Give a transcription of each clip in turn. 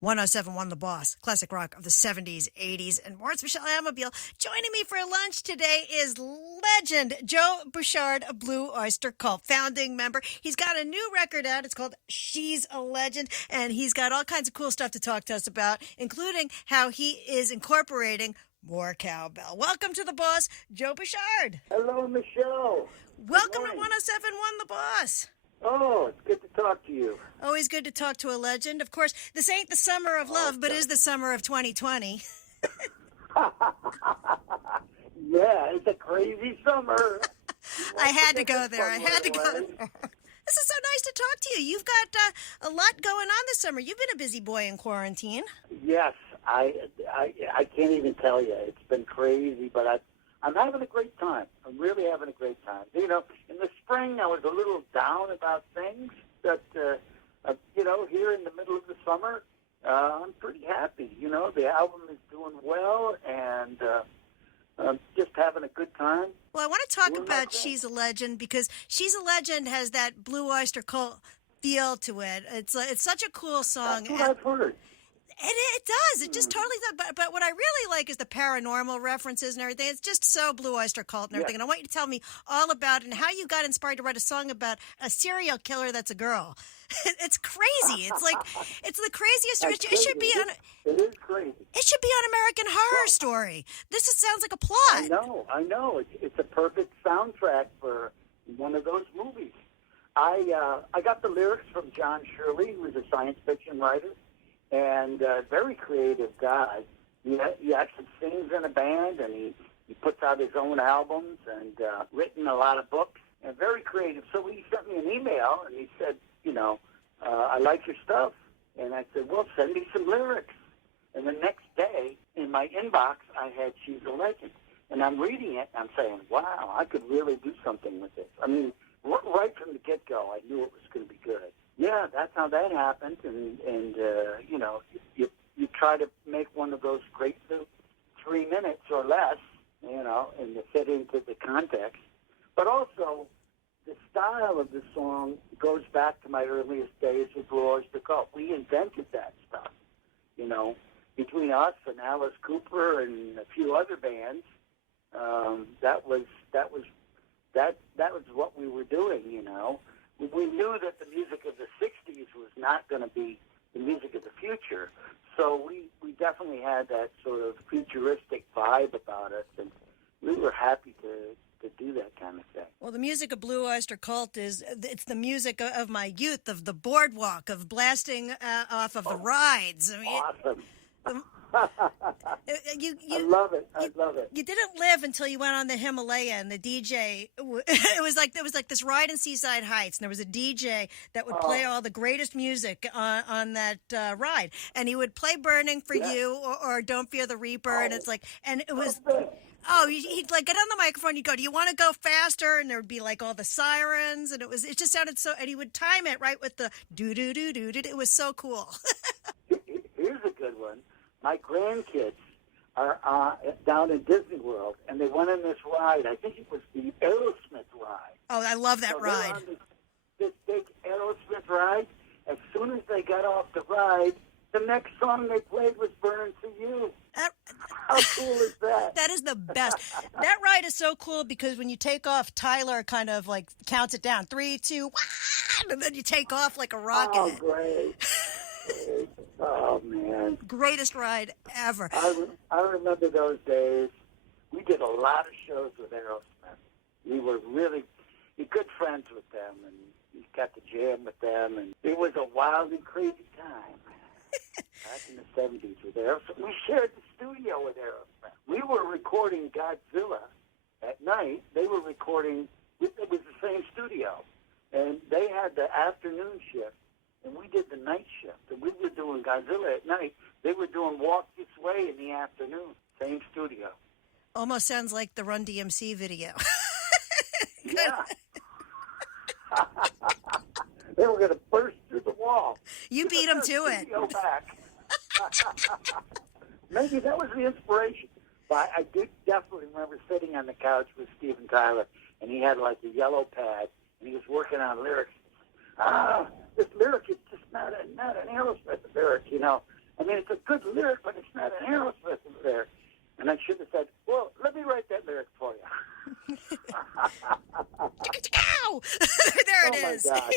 1071 The Boss, classic rock of the 70s, 80s, and more. It's Michele Amabile. Joining me for lunch today is legend Joe Bouchard of Blue Oyster Cult, founding member. He's got a new record out. It's called She's a Legend, and he's got all kinds of cool stuff to talk to us about, including how he is incorporating more cowbell. Welcome to The Boss, Joe Bouchard. Hello, Michelle. Welcome to 1071 The Boss. Oh, it's good to talk to you. Always good to talk to a legend. Of course, this ain't the summer of love, but is the summer of 2020. Yeah, it's a crazy summer. I had to go there. I had to go there. This is so nice to talk to you. You've got a lot going on this summer. You've been a busy boy in quarantine. Yes, I can't even tell you. It's been crazy, but I'm having a great time. I'm really having a great time. You know, in the spring, I was a little down about things, but, here in the middle of the summer, I'm pretty happy. You know, the album is doing well, and I'm just having a good time. Well, I want to talk about She's a Legend, because She's a Legend has that Blue Oyster Cult feel to it. It's such a cool song. That's what I've heard. It does. It just totally does. But what I really like is the paranormal references and everything. It's just so Blue Oyster Cult and everything. Yeah. And I want you to tell me all about it and how you got inspired to write a song about a serial killer that's a girl. It's crazy. It's like, it's the craziest story. It should be on. It is crazy. It should be on American Horror Story. Sounds like a plot. I know. It's a perfect soundtrack for one of those movies. I got the lyrics from John Shirley, who was a science fiction writer. And very creative guy. He actually sings in a band, and he puts out his own albums and written a lot of books, and very creative. So he sent me an email, and he said, I like your stuff. And I said, well, send me some lyrics. And the next day, in my inbox, I had She's a Legend. And I'm reading it, and I'm saying, wow, I could really do something with this. I mean, right from the get-go, I knew it was going to be good. Yeah, that's how that happened, and you try to make one of those great 3 minutes or less, and to fit into the context. But also, the style of the song goes back to my earliest days with Blue Oyster Cult. We invented that stuff, between us and Alice Cooper and a few other bands. That was what we were doing, We knew that the music of the 60s was not going to be the music of the future. So we definitely had that sort of futuristic vibe about us, and we were happy to do that kind of thing. Well, the music of Blue Oyster Cult it's the music of my youth, of the boardwalk, of blasting off of the rides. I mean, awesome. I love it. I love it. You didn't live until you went on the Himalaya, and the DJ. It was like this ride in Seaside Heights, and there was a DJ that would play all the greatest music on that ride, and he would play "Burning for You" or "Don't Fear the Reaper," and it was. He'd like get on the microphone. You'd go, "Do you want to go faster?" And there would be like all the sirens, and it just sounded so. And he would time it right with the do do do do do. It was so cool. Here's a good one. My grandkids are down in Disney World, and they went on this ride. I think it was the Aerosmith ride. Oh, I love that ride. On this big Aerosmith ride. As soon as they got off the ride, the next song they played was "Burning for You." How cool is that? That is the best. That ride is so cool because when you take off, Tyler kind of like counts it down. 3, 2, 1, and then you take off like a rocket. Oh, great. Oh, man. Greatest ride ever. I remember those days. We did a lot of shows with Aerosmith. We were really good friends with them, and we got to jam with them, and it was a wild and crazy time. Back in the 70s with Aerosmith. We shared the studio with Aerosmith. We were recording Godzilla at night. They were recording, it was the same studio, and they had the afternoon shift. And we did the night shift. And we were doing Godzilla at night. They were doing Walk This Way in the afternoon. Same studio. Almost sounds like the Run DMC video. Yeah. They were going to burst through the wall. You beat them to it. Back. Maybe that was the inspiration. But I did definitely remember sitting on the couch with Steven Tyler, and he had like a yellow pad, and he was working on lyrics. This lyric is just not an Aerosmith lyric, mean, it's a good lyric, but it's not an Aerosmith lyric. And I should have said, well, let me write that lyric for you. Ow! There it is. Oh, my God.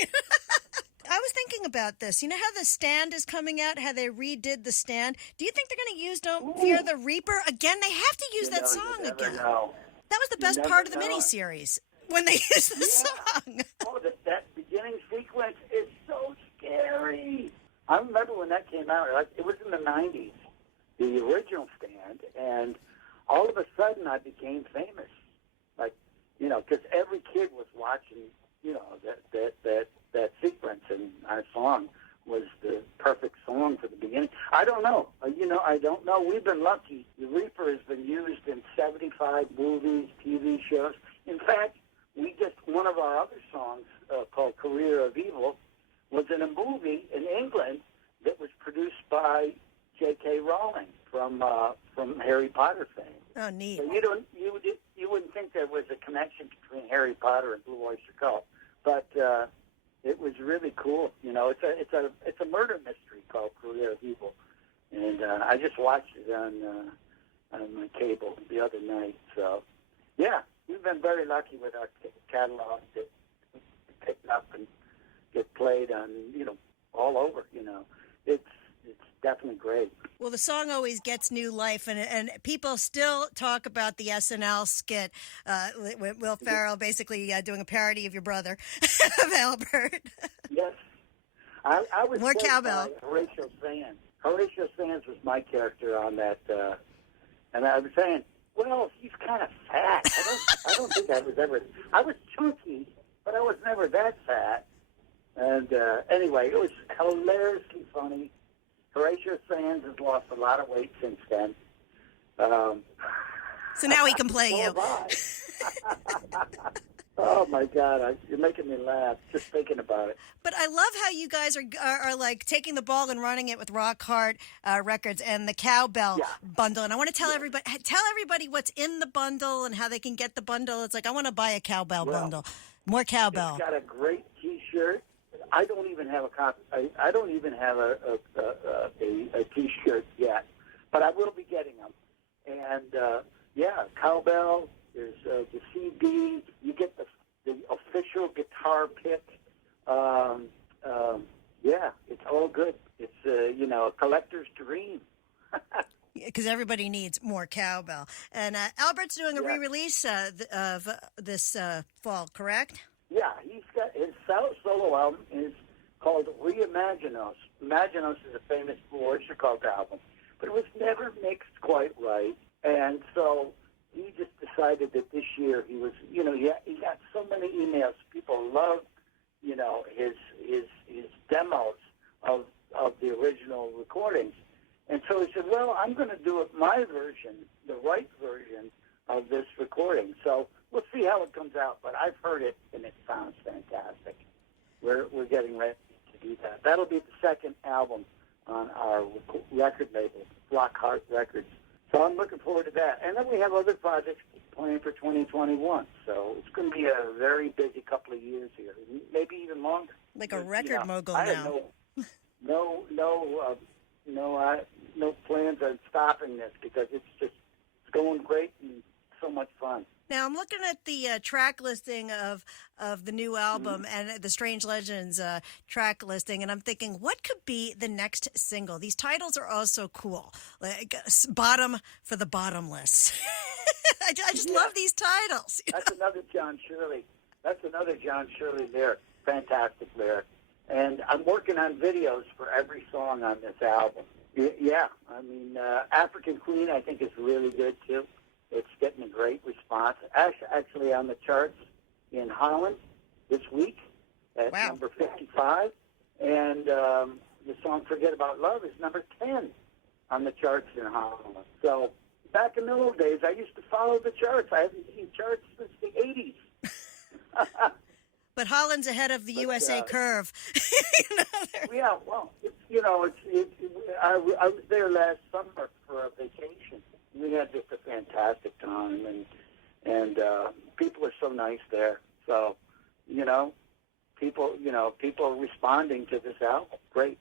I was thinking about this. You know how The Stand is coming out, how they redid The Stand? Do you think they're going to use Don't Fear the Reaper? Again, they have to use that song you never again. know. That was the best part of the miniseries, when they used the song. Oh, that beginning sequence is so scary. I remember when that came out. It was in the 90s, the original Stand, and all of a sudden I became famous. Like, you know, because every kid was watching, you know, that sequence, and our song was the perfect song for the beginning. I don't know. I don't know. We've been lucky. The Reaper has been used in 75 movies, TV shows. In fact, one of our other songs called Career of Evil was in a movie in England that was produced by J.K. Rowling from Harry Potter fame. Oh, neat. So you wouldn't think there was a connection between Harry Potter and Blue Oyster Cult, but it was really cool. You know, it's a murder mystery called Career of Evil, and I just watched it on my cable the other night. So, yeah, we've been very lucky with our catalog that pick up and get played on, you know, all over. You know, it's definitely great. Well, the song always gets new life, and people still talk about the SNL skit with Will Ferrell basically doing a parody of your brother, of Albert. Yes. I was more cowbell. Horatio Sands. Horatio Sands was my character on that, and I was saying, well, he's kind of fat. I don't think I was chunky, but I was never that fat. And anyway, it was hilariously funny. Horatio Sands has lost a lot of weight since then. So now he can play you. Oh, my God. You're making me laugh just thinking about it. But I love how you guys are like taking the ball and running it with Rock Hard Records and the Cowbell bundle. And I want to tell everybody what's in the bundle and how they can get the bundle. It's like, I want to buy a Cowbell bundle. More Cowbell. It's got a great T-shirt. I don't even have a copy. I don't even have a T-shirt yet, but I will be getting them. And Cowbell. There's the CD. You get the official guitar pick. It's all good. It's a collector's dream. Because everybody needs more Cowbell. And Albert's doing a re-release of this fall, correct? Yeah, he's got his solo album is called Reimaginos. Imaginos is a famous Blue Oyster Cult album, but it was never mixed quite right, and so he just decided that this year he was, he got so many emails. People loved, his demos of the original recordings, and so he said, well, I'm going to do it my version, the right version of this recording. So we'll see how it comes out, but I've heard it, and it sounds fantastic. We're getting ready to do that. That'll be the second album on our record label, Rock Hard Records. So I'm looking forward to that. And then we have other projects planned for 2021. So it's going to be a very busy couple of years here, maybe even longer. Like a record mogul I now. have no plans on stopping this because it's going great and so much fun. Now, I'm looking at the track listing of the new album and the Strange Legends track listing, and I'm thinking, what could be the next single? These titles are also cool. Like Bottom for the Bottomless. I just love these titles. That's another John Shirley lyric. Fantastic lyric. And I'm working on videos for every song on this album. Yeah, I mean, African Queen I think is really good, too. It's getting a great response. Actually on the charts in Holland this week at number 55. And the song Forget About Love is number 10 on the charts in Holland. So back in the old days, I used to follow the charts. I haven't seen charts since the 80s. But Holland's ahead of the USA curve. Yeah, well, I was there last summer for a vacation. We had just a fantastic time, and people are so nice there. So, people are responding to this album. Great.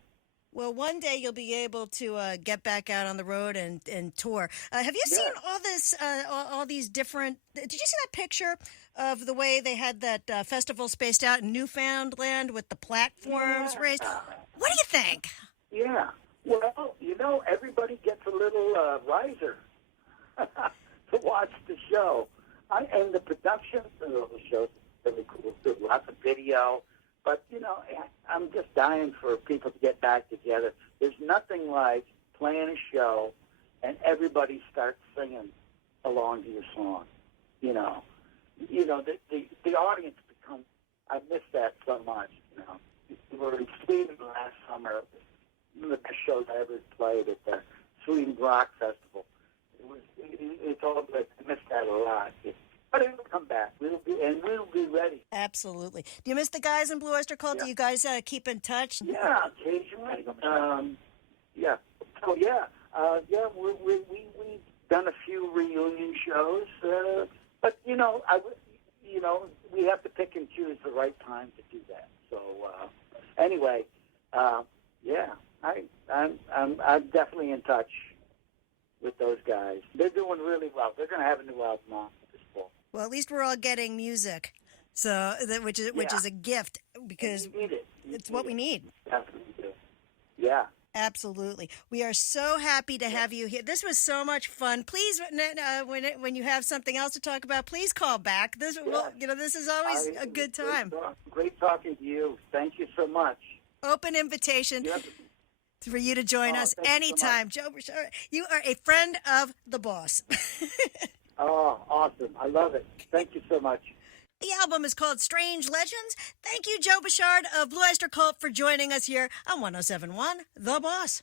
Well, one day you'll be able to get back out on the road and tour. Have you seen all this, all these different? Did you see that picture of the way they had that festival spaced out in Newfoundland with the platforms raised? What do you think? Yeah. Well, everybody gets a little riser to watch the show. And the production of the show is really cool too. Lots of video. But, I'm just dying for people to get back together. There's nothing like playing a show and everybody starts singing along to your song. The audience becomes, I miss that so much, We were in Sweden last summer. One of the best shows I ever played at the Sweden Rock Festival. It's all good. I miss that a lot. But it'll come back. We'll be ready. Absolutely. Do you miss the guys in Blue Oyster Cult? Yeah. Do you guys keep in touch? Yeah, occasionally. Yeah. Oh, yeah. We've done a few reunion shows. But, we have to pick and choose the right time to do that. So, anyway, I'm definitely in touch with those guys. They're doing really well. They're going to have a new album on this fall. Well, at least we're all getting music, so which is a gift because it's what we need. Definitely do. Yeah. Absolutely. We are so happy to have you here. This was so much fun. Please, when you have something else to talk about, please call back. This is always a good time. Great talking to you. Thank you so much. Open invitation for you to join us anytime. Joe Bouchard, you are a friend of the boss. Oh, awesome. I love it. Thank you so much. The album is called Strange Legends. Thank you, Joe Bouchard of Blue Oyster Cult, for joining us here on 107.1 The Boss.